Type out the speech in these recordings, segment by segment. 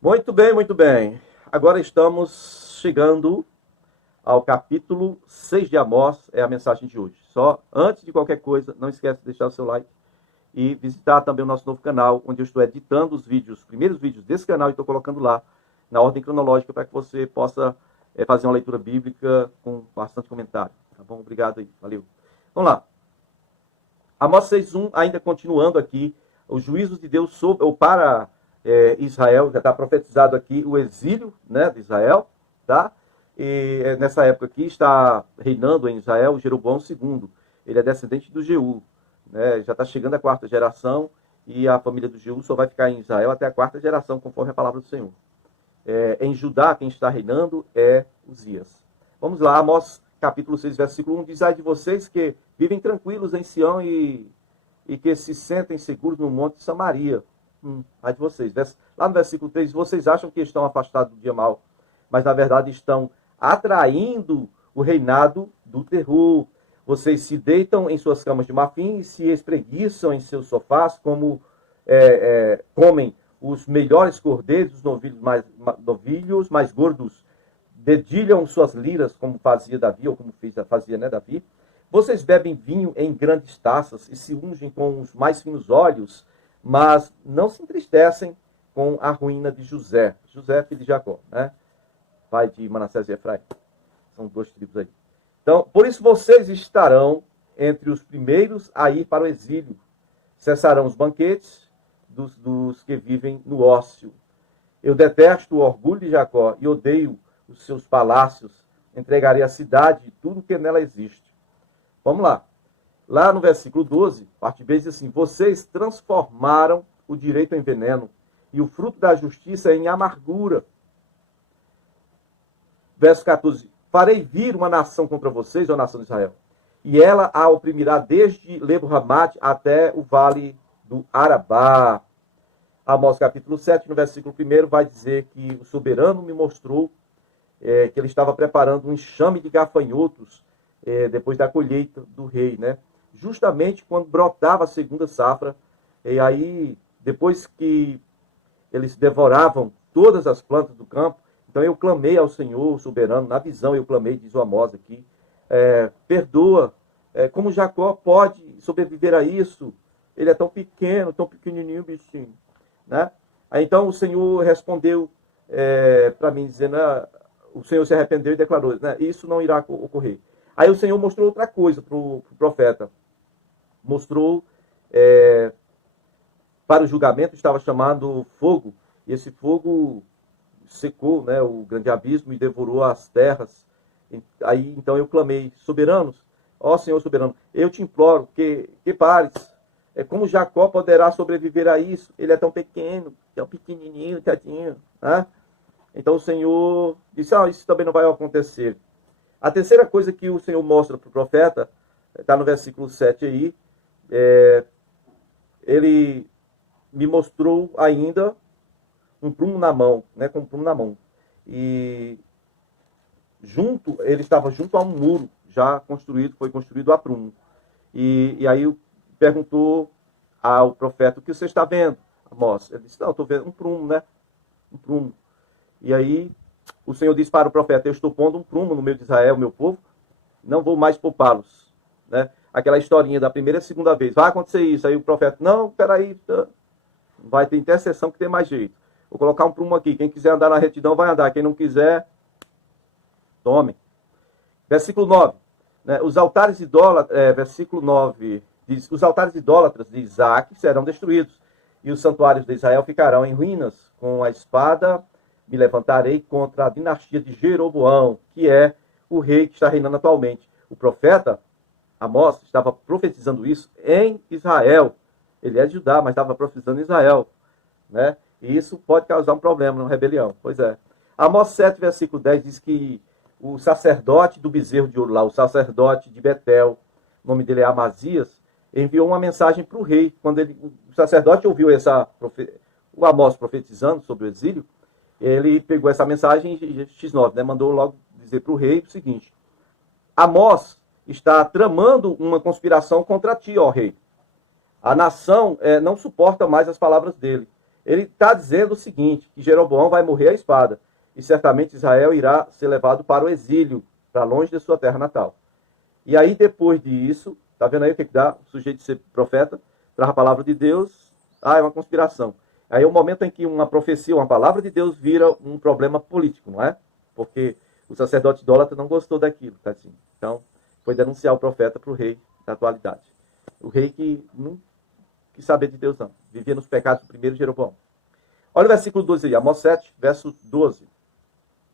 Muito bem, muito bem. Agora estamos chegando ao capítulo 6 de Amós, é a mensagem de hoje. Só antes de qualquer coisa, não esquece de deixar o seu like e visitar também o nosso novo canal, onde eu estou editando os vídeos, os primeiros vídeos desse canal e estou colocando lá na ordem cronológica para que você possa fazer uma leitura bíblica com bastante comentário. Tá bom? Obrigado aí. Valeu. Vamos lá. Amós 6:1, ainda continuando aqui, os juízos de Deus sobre, ou para Israel, já está profetizado aqui o exílio, né, de Israel, tá? E nessa época aqui está reinando em Israel Jeroboão II. Ele é descendente do Jeú, né? Já está chegando a quarta geração e a família do Jeú só vai ficar em Israel até a quarta geração, conforme a palavra do Senhor. Em Judá, quem está reinando é Uzias. Vamos lá, Amós capítulo 6, versículo 1, diz: ai de vocês que vivem tranquilos em Sião e que se sentem seguros no monte de Samaria. Ai de vocês. Lá no versículo 3, vocês acham que estão afastados do dia mal, mas na verdade estão atraindo o reinado do terror. Vocês se deitam em suas camas de marfim e se espreguiçam em seus sofás, como comem os melhores cordeiros, os novilhos mais gordos, dedilham suas liras, como fazia Davi, ou como fazia, né, Davi. Vocês bebem vinho em grandes taças e se ungem com os mais finos óleos, mas não se entristecem com a ruína de José. José, filho de Jacó, né? Pai de Manassés e Efraim. São duas tribos aí. Então, por isso vocês estarão entre os primeiros a ir para o exílio. Cessarão os banquetes dos que vivem no ócio. Eu detesto o orgulho de Jacó e odeio os seus palácios. Entregarei a cidade e tudo que nela existe. Vamos lá. Lá no versículo 12, parte B, diz assim: vocês transformaram o direito em veneno e o fruto da justiça em amargura. Verso 14: farei vir uma nação contra vocês, ó nação de Israel, e ela a oprimirá desde Lebo-Ramate até o vale do Arabá. Amós capítulo 7, no versículo 1, vai dizer que o soberano me mostrou que ele estava preparando um enxame de gafanhotos depois da colheita do rei, né? Justamente quando brotava a segunda safra, e aí, depois que eles devoravam todas as plantas do campo, então eu clamei ao Senhor soberano, na visão eu clamei, diz o Amós aqui, perdoa, como Jacó pode sobreviver a isso? Ele é tão pequeno, tão pequenininho, bichinho, né? Aí então o Senhor respondeu para mim, dizendo, o Senhor se arrependeu e declarou, né, isso não irá ocorrer. Aí o Senhor mostrou outra coisa para o profeta. Mostrou para o julgamento, estava chamado fogo, e esse fogo secou, né, o grande abismo e devorou as terras. Aí então eu clamei, soberanos, ó Senhor soberano, eu te imploro que pares. Como Jacó poderá sobreviver a isso? Ele é tão pequeno, tão pequenininho, tadinho, né? Então o Senhor disse, isso também não vai acontecer. A terceira coisa que o Senhor mostra para o profeta, está no versículo 7 aí, ele me mostrou ainda um prumo na mão, né, com um prumo na mão. E ele estava junto a um muro já construído, foi construído a prumo. E aí perguntou ao profeta, o que você está vendo, Amós? Ele disse, não, estou vendo um prumo, né? Um prumo. E aí o Senhor disse para o profeta, eu estou pondo um prumo no meio de Israel, meu povo, não vou mais poupá-los, né? Aquela historinha da primeira e segunda vez, vai acontecer isso. Aí o profeta, não, peraí, vai ter intercessão que tem mais jeito. Vou colocar um prumo aqui, quem quiser andar na retidão vai andar, quem não quiser, tome. Versículo 9, né? Os altares idólatras, versículo 9, diz, os altares idólatras de Isaac serão destruídos, e os santuários de Israel ficarão em ruínas. Com a espada me levantarei contra a dinastia de Jeroboão, que é o rei que está reinando atualmente. O profeta Amós estava profetizando isso em Israel. Ele é de Judá, mas estava profetizando em Israel, né? E isso pode causar um problema, uma rebelião. Pois é. Amós 7, versículo 10 diz que o sacerdote do bezerro de ouro lá, o sacerdote de Betel, o nome dele é Amazias, enviou uma mensagem para o rei. Quando o sacerdote ouviu o Amós profetizando sobre o exílio, ele pegou essa mensagem em X9, né? Mandou logo dizer para o rei o seguinte: Amós está tramando uma conspiração contra ti, ó rei. A nação não suporta mais as palavras dele. ele está dizendo o seguinte, que Jeroboão vai morrer à espada, e certamente Israel irá ser levado para o exílio, para longe de sua terra natal. E aí, depois disso, tá vendo aí o que dá? O sujeito de ser profeta, traz a palavra de Deus, é uma conspiração. Aí é o momento em que uma profecia, uma palavra de Deus vira um problema político, não é? Porque o sacerdote idólatra não gostou daquilo, tá assim. Então, foi denunciar o profeta para o rei da atualidade. O rei que não quis saber de Deus, não. Vivia nos pecados do primeiro Jeroboão. Olha o versículo 12 aí, Amós 7, verso 12.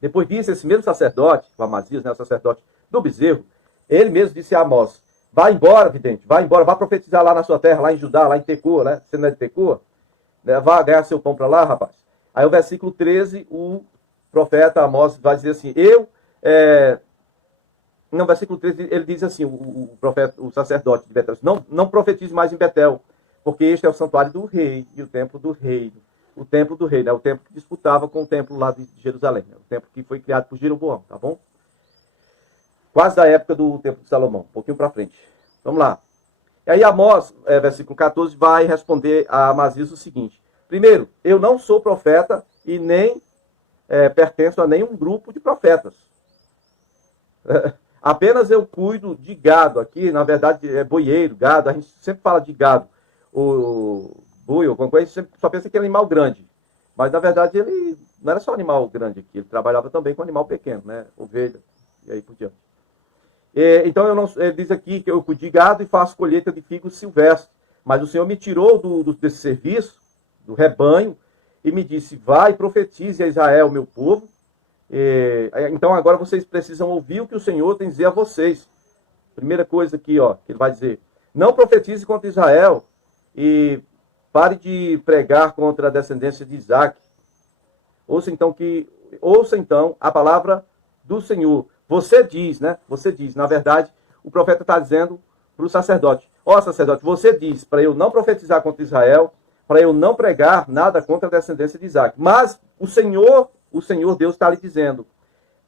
Depois disso, esse mesmo sacerdote, o Amazias, né, o sacerdote do bezerro, ele mesmo disse a Amós, vá embora, vidente, vá embora, vá profetizar lá na sua terra, lá em Judá, lá em Tecoa, né? Você não é de Tecoa? Vá ganhar seu pão para lá, rapaz. Aí o versículo 13, o profeta Amós vai dizer assim, no versículo 13, ele diz assim, o profeta, o sacerdote de Betel, não profetize mais em Betel, porque este é o santuário do rei e o templo do rei. O templo do rei, né? O templo que disputava com o templo lá de Jerusalém, né? O templo que foi criado por Jeroboão, tá bom? Quase da época do templo de Salomão, um pouquinho para frente. Vamos lá. E aí Amós, versículo 14, vai responder a Amazias o seguinte. Primeiro, eu não sou profeta e nem pertenço a nenhum grupo de profetas. Apenas eu cuido de gado. Aqui, na verdade, é boieiro, gado. A gente sempre fala de gado. O boi ou alguma coisa, a gente sempre só pensa que é animal grande. Mas, na verdade, ele não era só animal grande aqui. Ele trabalhava também com animal pequeno, né? Ovelha e aí por diante. Então, ele diz aqui que eu cuido de gado e faço colheita de figos silvestres. Mas o Senhor me tirou desse serviço, do rebanho, e me disse, vai e profetize a Israel, meu povo. Então, agora vocês precisam ouvir o que o Senhor tem a dizer a vocês. Primeira coisa aqui, ó, que ele vai dizer. Não profetize contra Israel e pare de pregar contra a descendência de Isaac. Ouça então a palavra do Senhor. Você diz, né? Você diz. Na verdade, o profeta está dizendo para o sacerdote. Ó, sacerdote, você diz para eu não profetizar contra Israel, para eu não pregar nada contra a descendência de Isaac. Mas o Senhor Deus está lhe dizendo,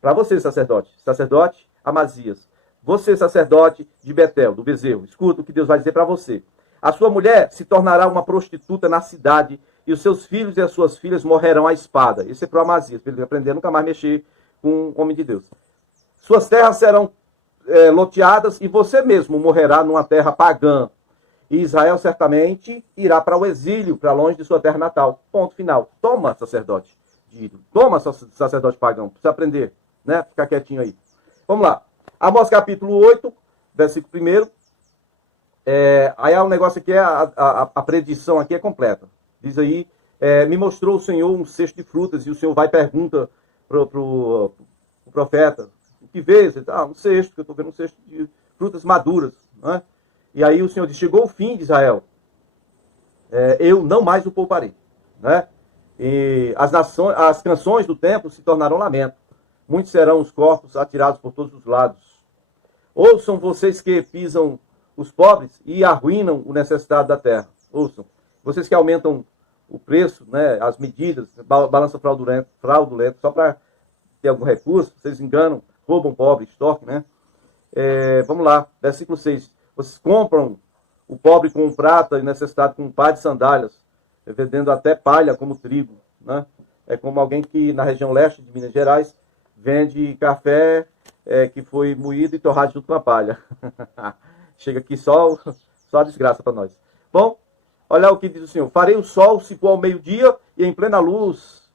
para você, sacerdote Amazias, você, sacerdote de Betel, do bezerro, escuta o que Deus vai dizer para você. A sua mulher se tornará uma prostituta na cidade, e os seus filhos e as suas filhas morrerão à espada. Isso é para o Amazias, para ele aprender a nunca mais mexer com o homem de Deus. Suas terras serão loteadas e você mesmo morrerá numa terra pagã. E Israel certamente irá para o exílio, para longe de sua terra natal. Ponto final. Toma, sacerdote de ídolo. Toma, sacerdote pagão. Precisa aprender, né? Ficar quietinho aí. Vamos lá. Amós capítulo 8, versículo 1. Aí há um negócio aqui, a predição aqui é completa. Diz aí, me mostrou o Senhor um cesto de frutas, e o Senhor vai e pergunta pro profeta, o que vês? Um cesto, que eu estou vendo um cesto de frutas maduras, né? E aí o Senhor diz, chegou o fim de Israel, eu não mais o pouparei, né? E as canções do templo se tornarão lamento, muitos serão os corpos atirados por todos os lados. Ouçam vocês que pisam os pobres e arruinam o necessitado da terra. Ouçam, vocês que aumentam o preço, né, as medidas, balança fraudulenta, só para ter algum recurso, vocês enganam, roubam pobre, extorquem, né? Vamos lá, versículo 6. Vocês compram o pobre com prata e necessitado com um par de sandálias, vendendo até palha como trigo, né? É como alguém que na região leste de Minas Gerais vende café que foi moído e torrado junto com a palha. Chega aqui só a desgraça para nós. Bom, olha o que diz o Senhor. Farei o sol se pôr ao meio-dia e em plena luz...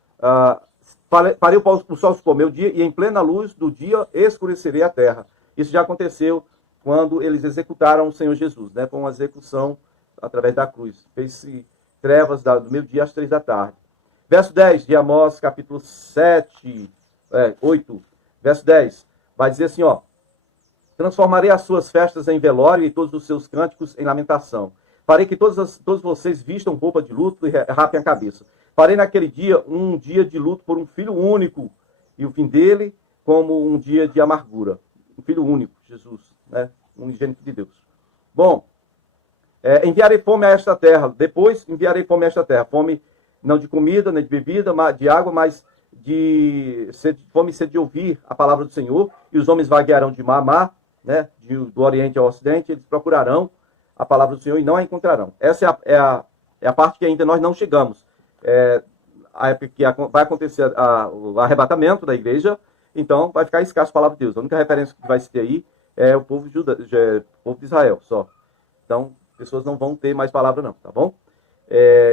farei o sol se pôr ao meio-dia e em plena luz do dia escurecerei a terra. Isso já aconteceu quando eles executaram o Senhor Jesus, né? Foi uma execução através da cruz. Fez-se trevas do meio-dia às 3 da tarde. Verso 10 de Amós, capítulo 8, verso 10. Vai dizer assim, ó. Transformarei as suas festas em velório e todos os seus cânticos em lamentação. Farei que todos vocês vistam roupa de luto e rapem a cabeça. Farei naquele dia um dia de luto por um filho único, e o fim dele como um dia de amargura. Um filho único, Jesus, né? Um unigênito de Deus. Bom, enviarei fome a esta terra. Depois enviarei fome a esta terra. Fome não de comida, nem de bebida, de água, mas de fome e sede de ouvir a palavra do Senhor. E os homens vaguearão de mar a mar, né? Do Oriente ao Ocidente. Eles procurarão a palavra do Senhor e não a encontrarão. Essa é a parte que ainda nós não chegamos. a época que vai acontecer o arrebatamento da igreja, então vai ficar escasso a palavra de Deus. A única referência que vai se ter aí é o povo de Israel só. Então, pessoas não vão ter mais palavra não, tá bom?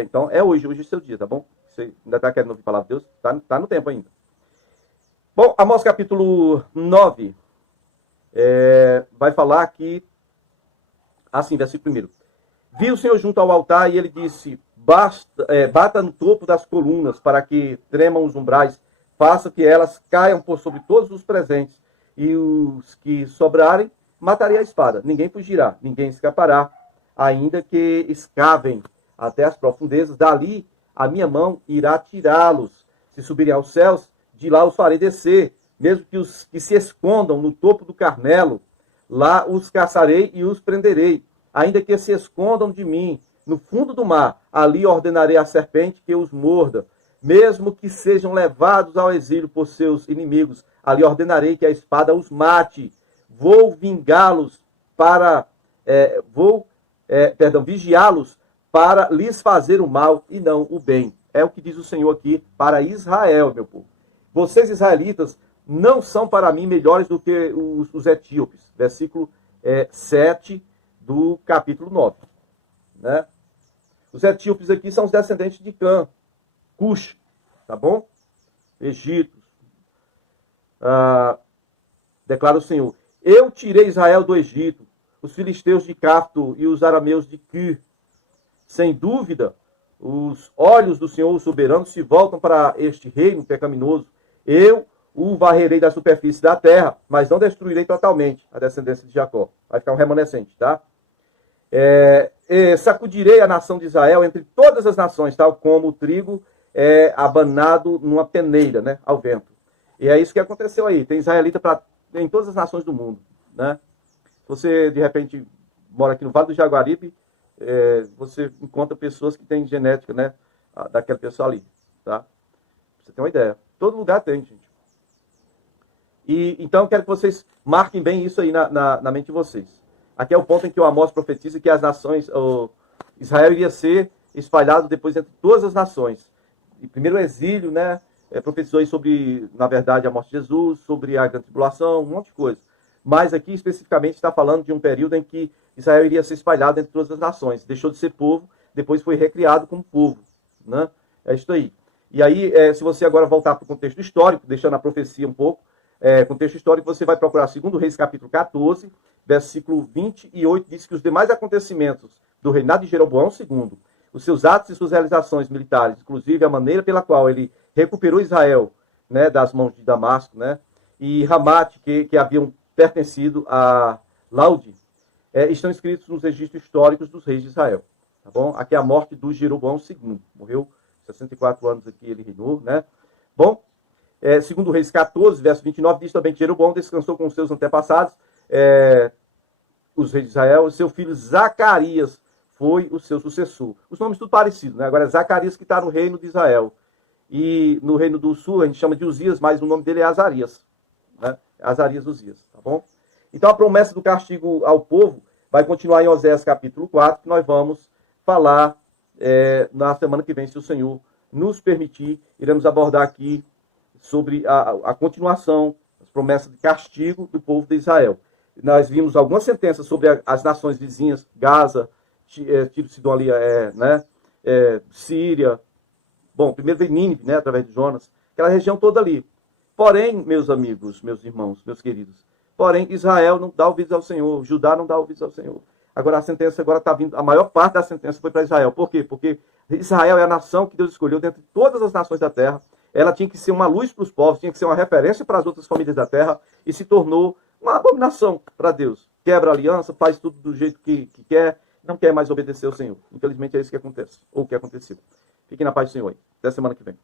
Então, hoje é o seu dia, tá bom? Você ainda está querendo ouvir a palavra de Deus? Tá no tempo ainda. Bom, Amós capítulo 9 vai falar que, assim, versículo 1. Viu o Senhor junto ao altar e ele disse, bata no topo das colunas para que tremam os umbrais, faça que elas caiam por sobre todos os presentes, e os que sobrarem matarei a espada. Ninguém fugirá, ninguém escapará, ainda que escavem até as profundezas, dali a minha mão irá tirá-los. Se subirem aos céus, de lá os farei descer, mesmo que os que se escondam no topo do Carmelo, lá os caçarei e os prenderei. Ainda que se escondam de mim no fundo do mar, ali ordenarei à serpente que os morda. Mesmo que sejam levados ao exílio por seus inimigos, ali ordenarei que a espada os mate. Vou vingá-los vigiá-los para lhes fazer o mal e não o bem. É o que diz o Senhor aqui para Israel, meu povo. Vocês, israelitas, não são para mim melhores do que os etíopes. Versículo 7 do capítulo 9. Né? Os etíopes aqui são os descendentes de Cã, Cush, tá bom? Egito. Declara o Senhor. Eu tirei Israel do Egito, os filisteus de Cafto e os arameus de Kir. Sem dúvida, os olhos do Senhor soberano se voltam para este reino pecaminoso. Eu o varrerei da superfície da terra, mas não destruirei totalmente a descendência de Jacó. Vai ficar um remanescente, tá? Sacudirei a nação de Israel entre todas as nações, tal como o trigo abanado numa peneira, né, ao vento. E é isso que aconteceu aí. Tem israelita em todas as nações do mundo, né? Se você, de repente, mora aqui no Vale do Jaguaribe, você encontra pessoas que têm genética, né, daquela pessoa ali, tá? Pra você ter uma ideia. Todo lugar tem, gente. E então eu quero que vocês marquem bem isso aí na mente de vocês. Aqui é o ponto em que o Amós profetiza que as nações, Israel iria ser espalhado depois entre todas as nações. E primeiro o exílio, né? Profetizou aí sobre, na verdade, a morte de Jesus, sobre a grande tribulação, um monte de coisa. Mas aqui especificamente está falando de um período em que Israel iria ser espalhado entre todas as nações. Deixou de ser povo, depois foi recriado como povo. Né? É isso aí. E aí, se você agora voltar para o contexto histórico, deixando a profecia um pouco, contexto histórico, você vai procurar 2 Reis capítulo 14, versículo 28, diz que os demais acontecimentos do reinado de Jeroboão II, os seus atos e suas realizações militares, inclusive a maneira pela qual ele recuperou Israel, né, das mãos de Damasco, né, e Ramate, que haviam pertencido a Laude, estão escritos nos registros históricos dos reis de Israel. Tá bom? Aqui é a morte do Jeroboão II. Morreu 64 anos aqui, ele reinou, né? Bom, 2 Reis 14, verso 29, diz também que Jeroboão descansou com os seus antepassados, os reis de Israel, e seu filho Zacarias foi o seu sucessor. Os nomes tudo parecidos, né? Agora é Zacarias que está no reino de Israel. E no reino do sul a gente chama de Uzias, mas o nome dele é Azarias. Né? Azarias Uzias, tá bom? Então a promessa do castigo ao povo vai continuar em Oséias capítulo 4, que nós vamos falar na semana que vem, se o Senhor nos permitir. Iremos abordar aqui sobre a continuação, as promessas de castigo do povo de Israel. Nós vimos algumas sentenças sobre as nações vizinhas, Gaza, Tiro, Sidom ali, né? Síria. Bom, primeiro veio Nínive, né, através de Jonas, aquela região toda ali. Porém, meus amigos, meus irmãos, meus queridos, porém, Israel não dá ouvidos ao Senhor, Judá não dá ouvidos ao Senhor. Agora a sentença agora está vindo, a maior parte da sentença foi para Israel. Por quê? Porque Israel é a nação que Deus escolheu dentre todas as nações da terra. Ela tinha que ser uma luz para os povos, tinha que ser uma referência para as outras famílias da terra e se tornou uma abominação para Deus. Quebra a aliança, faz tudo do jeito que quer, não quer mais obedecer ao Senhor. Infelizmente é isso que acontece, ou que aconteceu. Fiquem na paz do Senhor aí. Até semana que vem.